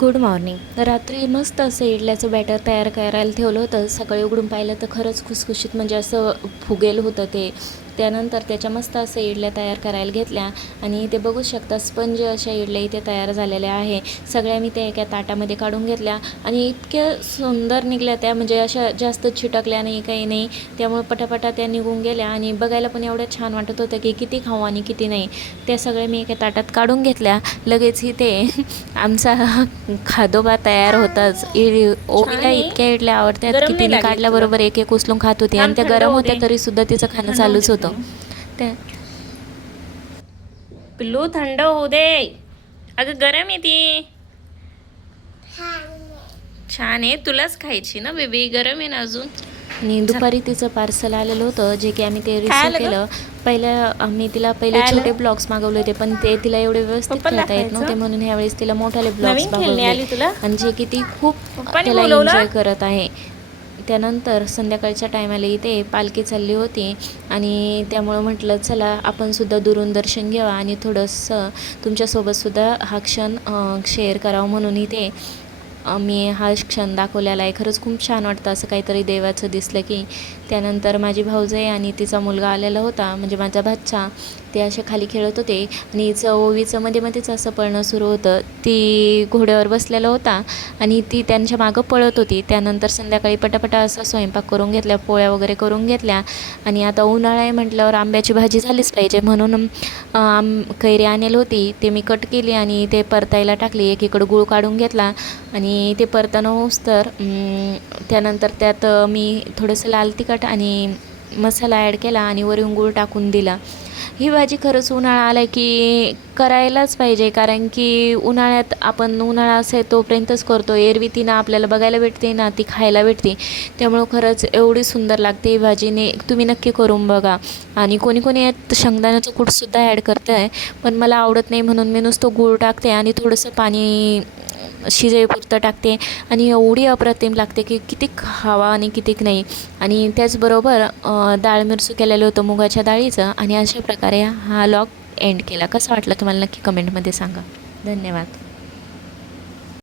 Good morning. रात्री मस्त असं इडल्याचं बॅटर तयार करायला ठेवलं होतं. सकाळी उघडून पाहिलं तर खरंच खुसखुशीत म्हणजे असं फुगेल होतं ते. त्यानंतर त्याच्या मस्त असं इडल्या तयार करायला घेतल्या आणि ते बघू शकता स्पंज अशा इडल्या इथे तयार झालेल्या आहे. सगळ्या मी त्या एका ताटामध्ये काढून घेतल्या आणि इतक्या सुंदर निघल्या त्या, म्हणजे अशा जास्त चिटकल्या नाही, काही नाही. त्यामुळे पटापटा त्या निघून गेल्या आणि बघायला पण एवढं छान वाटत होतं की किती खाऊ आणि किती नाही. त्या सगळ्या मी एका ताटात काढून घेतल्या. लगेच इथे आमचा खादोबा तयार होताच. ओवीला इतक्या इडल्या आवडतात की तिने काढल्याबरोबर एक एक उचलून खात होती आणि त्या गरम होत्या तरी सुद्धा तिचं खाणं चालूच होतं. त्या पिल्लू थंड होऊ दे. अगं गरम आहे ती. छान आहे, तुलाच खायची ना बेबी, गरम आहे ना अजून. आणि दुपारी तिचं पार्सल आलेलं होतं जे की आम्ही ते रिसीव केलं. आम्ही तिला पहिले छोटे ब्लॉग्स मागवले होते, पण ते तिला एवढे व्यवस्थित खेळता येत नव्हते, म्हणून ह्यावेळेस तिला मोठाले ब्लॉग्स मागवले आणि जे की ती खूप त्याला एन्जॉय करत आहे. त्यानंतर संध्याकाळच्या टायमाला इथे पालखी चालली होती आणि त्यामुळं म्हटलं चला आपण सुद्धा दुरून दर्शन घ्यावं आणि थोडंसं तुमच्यासोबतसुद्धा हा क्षण शेअर करावं म्हणून इथे मी हा क्षण दाखवलेला आहे. खरंच खूप छान वाटतं असं काहीतरी देवाचं दिसलं की. त्यानंतर माझी भाऊजाई आणि तिचा मुलगा आलेला होता, म्हणजे माझा भाचा. ते असे खाली खेळत होते आणि हिचं ओवीचं मध्येच असं पळणं सुरू होतं. ती घोड्यावर बसलेला होता आणि ती त्यांच्या मागं पळत होती. त्यानंतर संध्याकाळी पटापटा असा स्वयंपाक करून घेतल्या, पोळ्या वगैरे करून घेतल्या आणि आता उन्हाळा आहे म्हटल्यावर आंब्याची भाजी झालीच पाहिजे, म्हणून कैरी आणली होती ते मी कट केली आणि ते परतायला टाकली. एकीकडं गूळ काढून घेतला आणि ते परतानं होऊस तर त्यानंतर त्यात मी थोडंसं लाल तिखट आणि मसाला ॲड केला आणि वरून गूळ टाकून दिला. ही भाजी खरंच उन्हाळा आला की करायलाच पाहिजे, कारण की उन्हाळ्यात आपण उन्हाळा असे तोपर्यंतच करतो. एरवी ती ना आपल्याला बघायला भेटते ना ती खायला भेटते. त्यामुळं खरंच एवढी सुंदर लागते ही भाजीने, तुम्ही नक्की करून बघा. आणि कोणी कोणी यात शेंगदाण्याचं कूटसुद्धा ॲड करतं आहे, पण मला आवडत नाही म्हणून मी नुसतं गूळ टाकते आणि थोडंसं पाणी शिजेपुरतं टाकते आणि एवढी अप्रतिम लागते की किती खावा आणि कितीक नाही. आणि त्याचबरोबर डाळ मिरचू केलेलं होतं मुगाच्या डाळीचं आणि अशा प्रकारे हा व्लॉग एंड केला. कसा वाटला तुम्हाला नक्की कमेंटमध्ये सांगा. धन्यवाद.